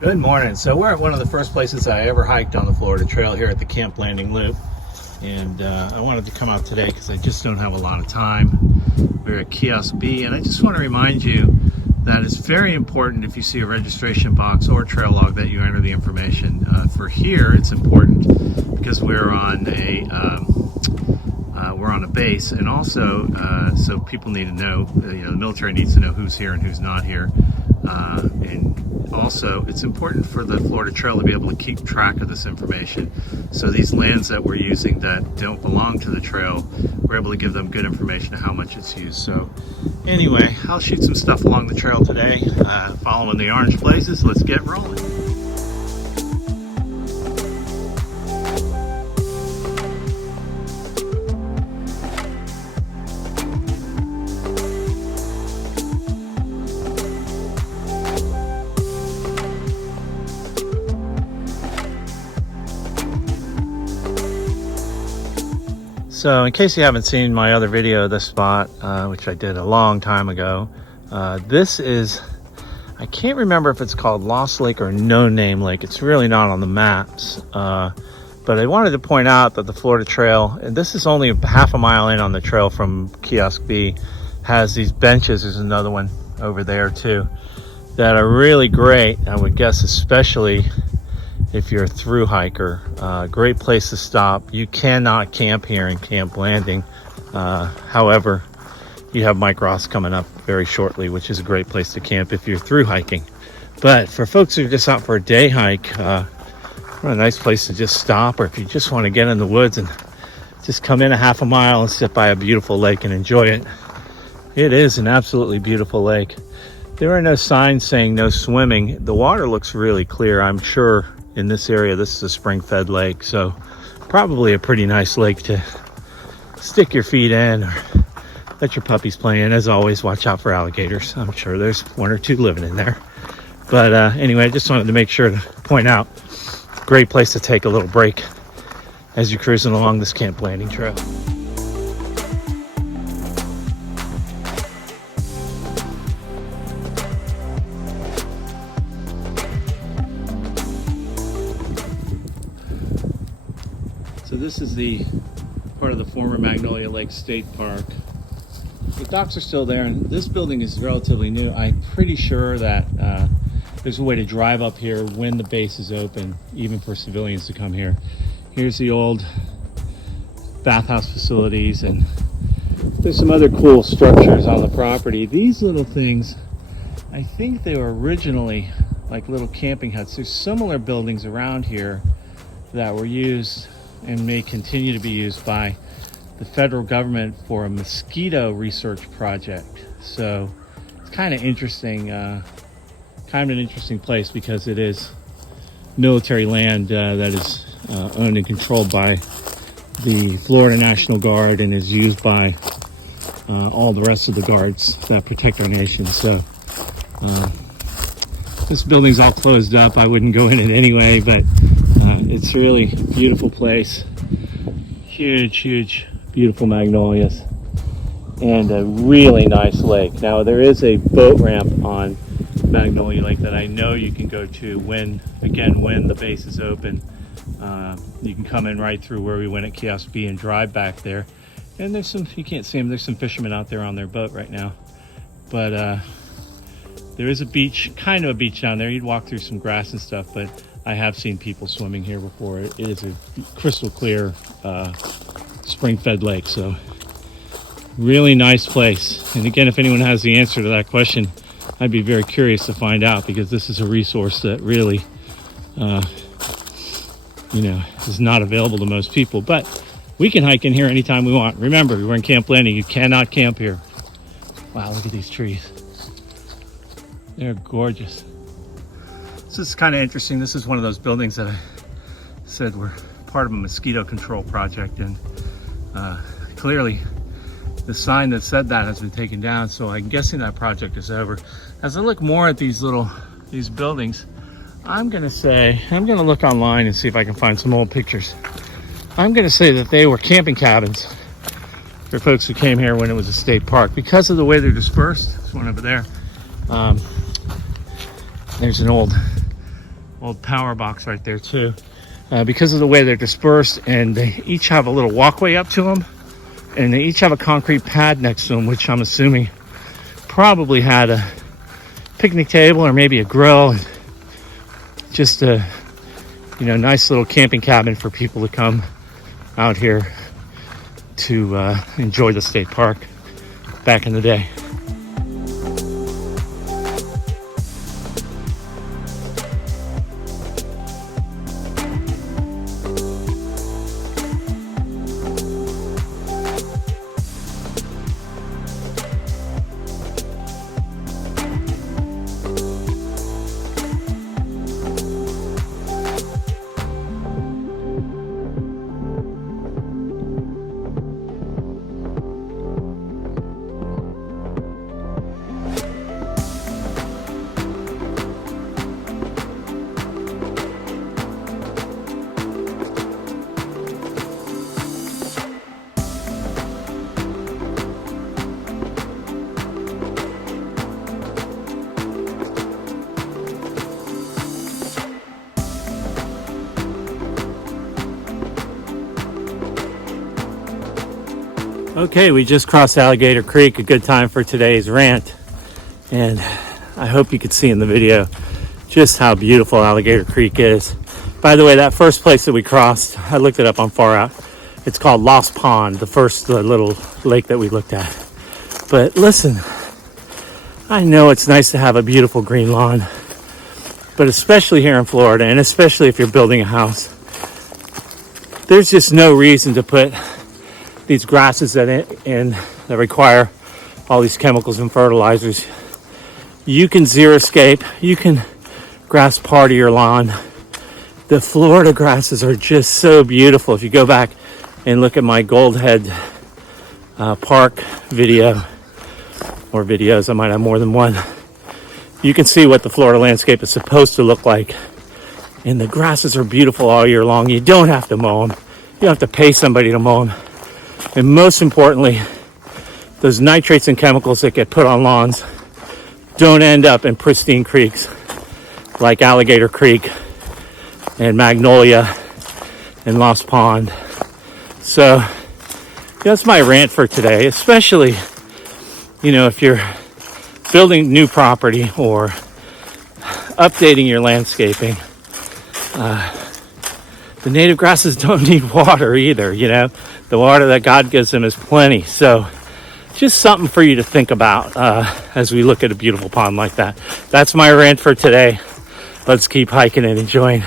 Good morning. So we're at one of the first places I ever hiked on the Florida Trail here at the Camp Landing Loop. And I wanted to come out today because I just don't have a lot of time. We're at Kiosk B, and I just want to remind you that it's very important if you see a registration box or trail log that you enter the information. For here, it's important because we're on a base, and also so people need to know, the military needs to know who's here and who's not here. And also, it's important for the Florida Trail to be able to keep track of this information. So these lands that we're using that don't belong to the trail, we're able to give them good information of how much it's used. So anyway, I'll shoot some stuff along the trail today, following the orange places. Let's get rolling. So in case you haven't seen my other video of this spot, which I did a long time ago, this is, I can't remember if it's called Lost Lake or No Name Lake. It's really not on the maps. But I wanted to point out that the Florida Trail, and this is only half a mile in on the trail from Kiosk B, has these benches. There's another one over there too, that are really great. I would guess especially if you're a through hiker. Great place to stop. You cannot camp here in Camp Landing. However, you have Mike Ross coming up very shortly, which is a great place to camp if you're through hiking. But for folks who are just out for a day hike, what a nice place to just stop, or if you just want to get in the woods and just come in a half a mile and sit by a beautiful lake and enjoy it. It is an absolutely beautiful lake. There are no signs saying no swimming. The water looks really clear. I'm sure in this area, this is a spring-fed lake, so probably a pretty nice lake to stick your feet in or let your puppies play in. As always, watch out for alligators. I'm sure there's one or two living in there. But anyway, I just wanted to make sure to point out, great place to take a little break as you're cruising along this Camp Landing Trail. So this is the part of the former Magnolia Lake State Park. The docks are still there, and this building is relatively new. I'm pretty sure that there's a way to drive up here when the base is open, even for civilians to come here. Here's the old bathhouse facilities, and there's some other cool structures on the property. These little things, I think they were originally like little camping huts. There's similar buildings around here that were used and may continue to be used by the federal government for a mosquito research project. So it's kind of interesting, kind of an interesting place because it is military land that is owned and controlled by the Florida National Guard and is used by all the rest of the guards that protect our nation. So this building's all closed up. I wouldn't go in it anyway, but it's really a beautiful place. Huge, beautiful magnolias. And a really nice lake. Now there is a boat ramp on Magnolia Lake that I know you can go to when the base is open. You can come in right through where we went at Kiosk B and drive back there. And there's some, you can't see them, there's some fishermen out there on their boat right now. But there is a beach, kind of a beach down there. You'd walk through some grass and stuff, but I have seen people swimming here before. It is a crystal clear spring-fed lake, so really nice place. And again, if anyone has the answer to that question, I'd be very curious to find out, because this is a resource that really, is not available to most people. But we can hike in here anytime we want. Remember, we're in Camp Landing. You cannot camp here. Wow, look at these trees. They're gorgeous. So this is kind of interesting. This is one of those buildings that I said were part of a mosquito control project, and clearly the sign that said that has been taken down, so I'm guessing that project is over. As I look more at these buildings, I'm gonna look online and see if I can find some old pictures. I'm gonna say that they were camping cabins for folks who came here when it was a state park, because of the way they're dispersed. There's one over there. There's an old old power box right there too. Because of the way they're dispersed, and they each have a little walkway up to them, and they each have a concrete pad next to them, which I'm assuming probably had a picnic table or maybe a grill, and just a nice little camping cabin for people to come out here to enjoy the state park back in the day. Okay, we just crossed Alligator Creek, a good time for today's rant. And I hope you could see in the video just how beautiful Alligator Creek is. By the way, that first place that we crossed, I looked it up on Far Out. It's called Lost Pond, the first little lake that we looked at. But listen, I know it's nice to have a beautiful green lawn, but especially here in Florida, and especially if you're building a house, there's just no reason to put these grasses that require all these chemicals and fertilizers. You can xeriscape, you can grass part of your lawn. The Florida grasses are just so beautiful. If you go back and look at my Goldhead Park video, or videos, I might have more than one, you can see what the Florida landscape is supposed to look like. And the grasses are beautiful all year long. You don't have to mow them. You don't have to pay somebody to mow them. And most importantly, those nitrates and chemicals that get put on lawns don't end up in pristine creeks like Alligator Creek and Magnolia and Lost Pond. So that's my rant for today, especially, if you're building new property or updating your landscaping. The native grasses don't need water either, The water that God gives them is plenty. So just something for you to think about as we look at a beautiful pond like that. That's my rant for today. Let's keep hiking and enjoying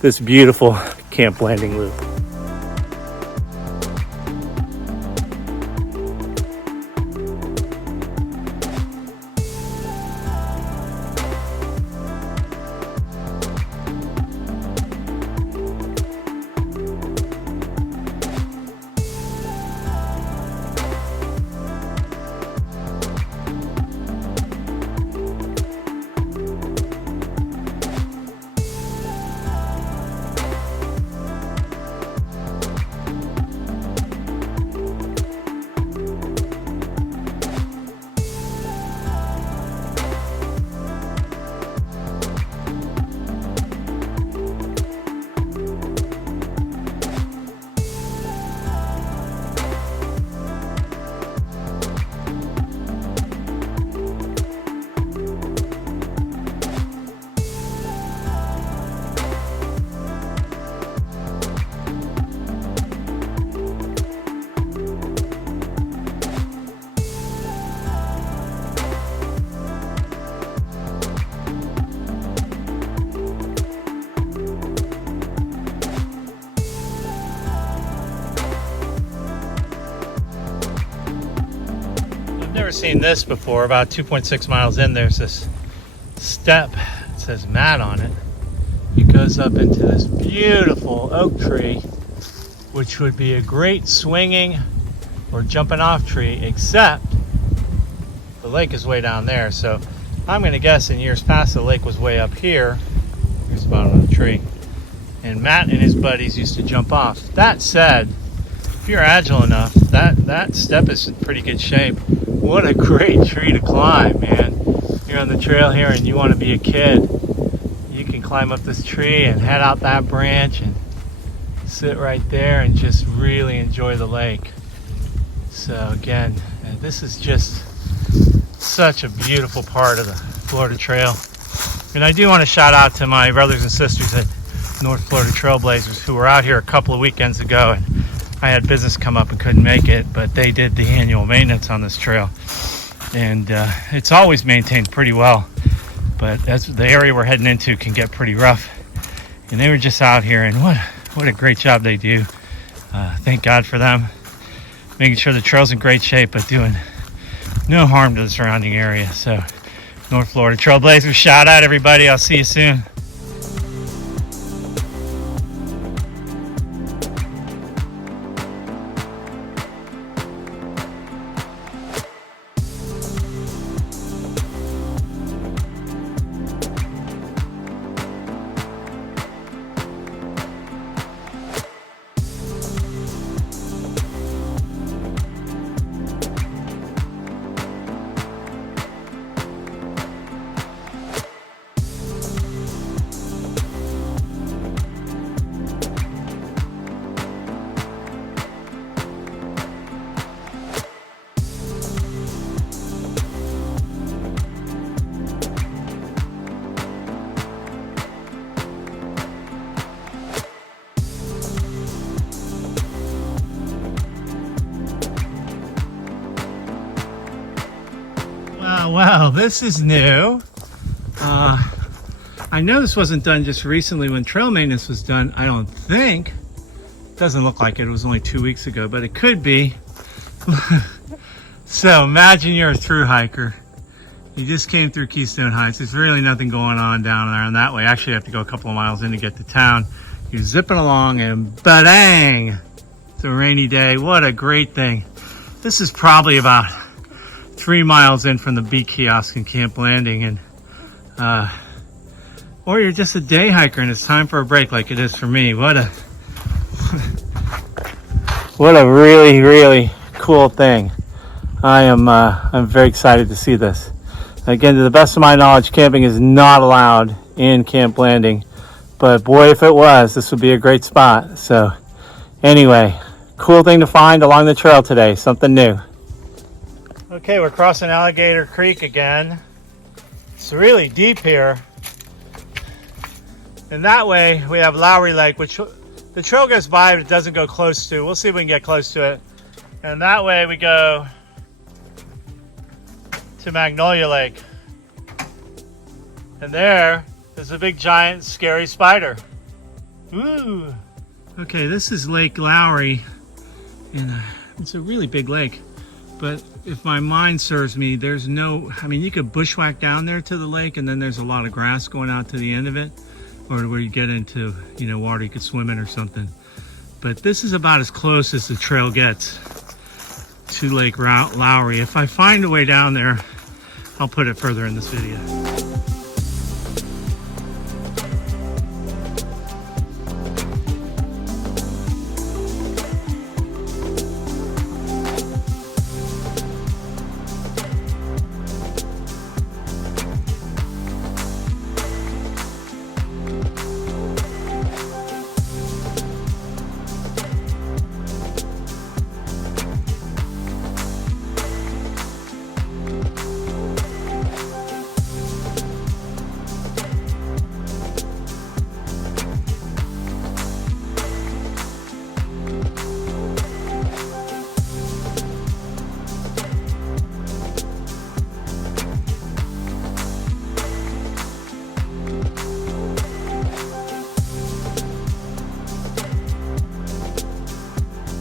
this beautiful Camp Landing Loop. Never seen this before. About 2.6 miles in, there's this step. It says Matt on it. It goes up into this beautiful oak tree, which would be a great swinging or jumping off tree, except the lake is way down there. So I'm going to guess in years past the lake was way up here. Here's the bottom of the tree. And Matt and his buddies used to jump off. That said, if you're agile enough, that step is in pretty good shape. What a great tree to climb, man. You're on the trail here and you want to be a kid, you can climb up this tree and head out that branch and sit right there and just really enjoy the lake. So again, this is just such a beautiful part of the Florida Trail. And I do want to shout out to my brothers and sisters at North Florida Trailblazers who were out here a couple of weekends ago, and I had business come up and couldn't make it, but they did the annual maintenance on this trail. And it's always maintained pretty well, but that's the area we're heading into can get pretty rough. And they were just out here, and what a great job they do. Thank God for them, making sure the trail's in great shape, but doing no harm to the surrounding area. So North Florida Trailblazers, shout out everybody. I'll see you soon. Wow, this is new. I know this wasn't done just recently when trail maintenance was done. I don't think. Doesn't look like it. It was only 2 weeks ago, but it could be. So imagine you're a through hiker. You just came through Keystone Heights. There's really nothing going on down there in that way. Actually, you have to go a couple of miles in to get to town. You're zipping along and ba-dang! It's a rainy day. What a great thing. This is probably about 3 miles in from the bee kiosk in Camp Landing, and or you're just a day hiker and it's time for a break like it is for me. What a really, really cool thing. I'm very excited to see this. Again, to the best of my knowledge, camping is not allowed in Camp Landing, but boy, if it was, this would be a great spot. So anyway, cool thing to find along the trail today, something new. Okay, we're crossing Alligator Creek again. It's really deep here. And that way we have Lowry Lake, which the trail goes by, but it doesn't go close to. We'll see if we can get close to it. And that way we go to Magnolia Lake. And there is a big, giant, scary spider. Ooh. Okay, this is Lake Lowry. And it's a really big lake. But if my mind serves me, there's no, I mean, you could bushwhack down there to the lake, and then there's a lot of grass going out to the end of it, or where you get into, you know, water you could swim in or something. But this is about as close as the trail gets to Lake Lowry. If I find a way down there, I'll put it further in this video.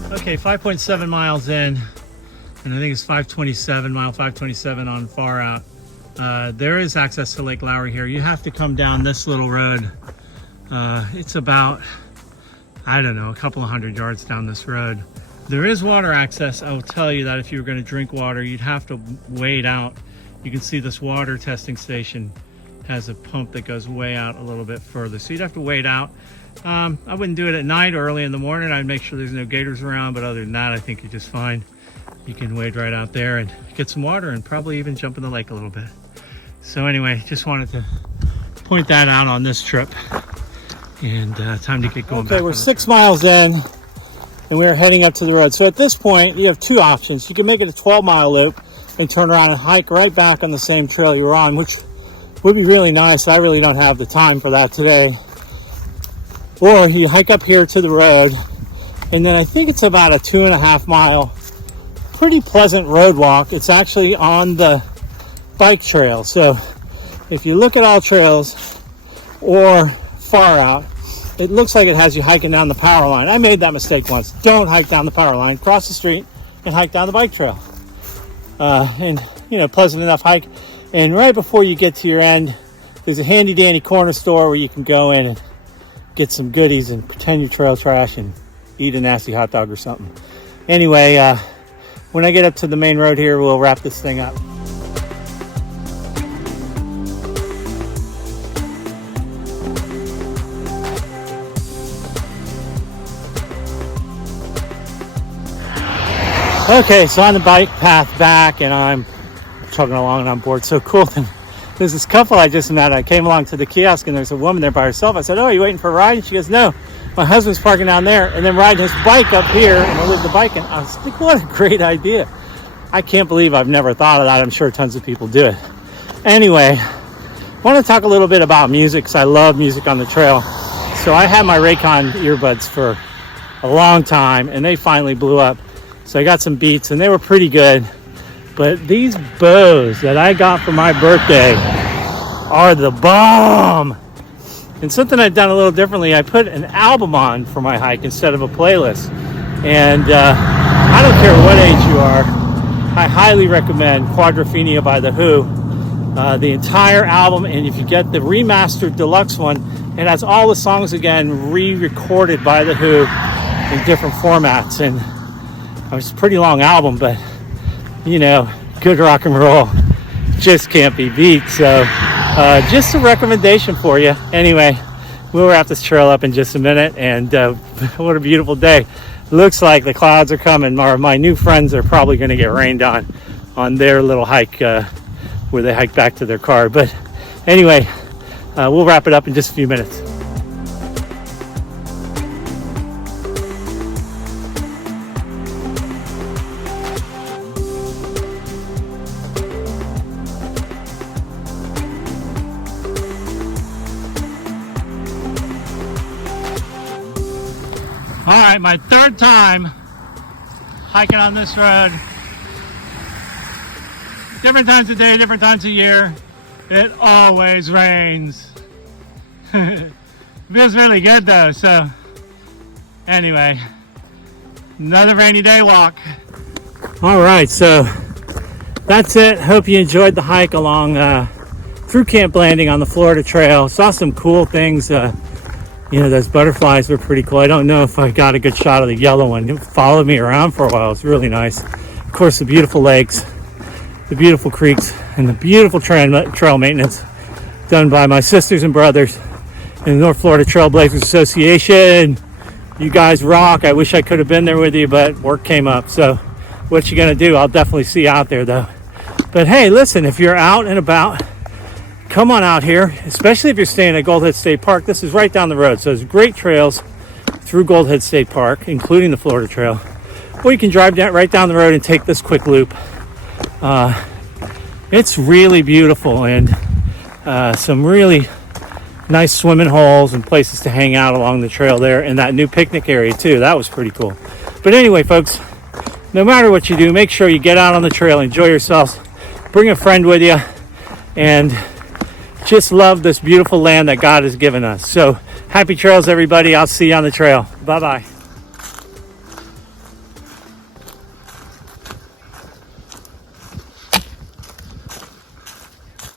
Okay, 5.7 miles in, and I think it's 527, mile 527 on far out. There is access to Lake Lowry here. You have to come down this little road. It's about, I don't know, a couple of 100 yards down this road. There is water access. I will tell you that if you were going to drink water, you'd have to wade out. You can see this water testing station has a pump that goes way out a little bit further. So you'd have to wade out. I wouldn't do it at night or early in the morning. I'd make sure there's no gators around, but other than that, I think you're just fine. You can wade right out there and get some water and probably even jump in the lake a little bit. So anyway, just wanted to point that out on this trip. And time to get going back. Okay, we're 6 miles in, and we're heading up to the road. So at this point, you have two options. You can make it a 12-mile loop and turn around and hike right back on the same trail you were on, which would be really nice. I really don't have the time for that today. Or you hike up here to the road, and then I think it's about a 2.5 mile, pretty pleasant road walk. It's actually on the bike trail. So if you look at all trails or far out, it looks like it has you hiking down the power line. I made that mistake once. Don't hike down the power line. Cross the street and hike down the bike trail. And you know, pleasant enough hike. And right before you get to your end, there's a handy dandy corner store where you can go in and get some goodies and pretend you're trail trash and eat a nasty hot dog or something. Anyway, when I get up to the main road here, we'll wrap this thing up. Okay, so on the bike path back, and I'm chugging along and on board. So cool thing, there's this couple I just met. I came along to the kiosk and there's a woman there by herself. I said, "Oh, are you waiting for a ride?" And she goes, "No, my husband's parking down there and then riding his bike up here and I live the bike." And I was like, what a great idea. I can't believe I've never thought of that. I'm sure tons of people do it. Anyway, I want to talk a little bit about music because I love music on the trail. So I had my Raycon earbuds for a long time and they finally blew up. So I got some Beats and they were pretty good. But these Bose that I got for my birthday are the bomb. And something I've done a little differently, I put an album on for my hike instead of a playlist. And I don't care what age you are, I highly recommend Quadrophenia by The Who. The entire album, and if you get the remastered deluxe one, it has all the songs again re-recorded by The Who in different formats. And it's a pretty long album, but you know, good rock and roll just can't be beat. So just a recommendation for you. Anyway, we'll wrap this trail up in just a minute, and what a beautiful day. Looks like the clouds are coming, or my new friends are probably going to get rained on their little hike where they hike back to their car. But anyway, we'll wrap it up in just a few minutes. All right, my third time hiking on this road. Different times of day, different times of year. It always rains. It feels really good though, so anyway, another rainy day walk. All right, so that's it. Hope you enjoyed the hike along through Camp Landing on the Florida Trail. Saw some cool things. You know, those butterflies were pretty cool. I don't know if I got a good shot of the yellow one. It followed me around for a while. It's really nice. Of course, the beautiful lakes, the beautiful creeks, and the beautiful trail maintenance done by my sisters and brothers in the North Florida Trailblazers Association. You guys rock. I wish I could have been there with you, but work came up. So what you gonna do? I'll definitely see you out there though. But hey, listen, if you're out and about, come on out here, especially if you're staying at Gold Head State Park. This is right down the road, so there's great trails through Gold Head State Park, including the Florida Trail. Or you can drive right down the road and take this quick loop. It's really beautiful, and some really nice swimming holes and places to hang out along the trail there, and that new picnic area too. That was pretty cool. But anyway, folks, no matter what you do, make sure you get out on the trail, enjoy yourselves, bring a friend with you, and just love this beautiful land that God has given us. So happy trails, everybody. I'll see you on the trail. Bye-bye.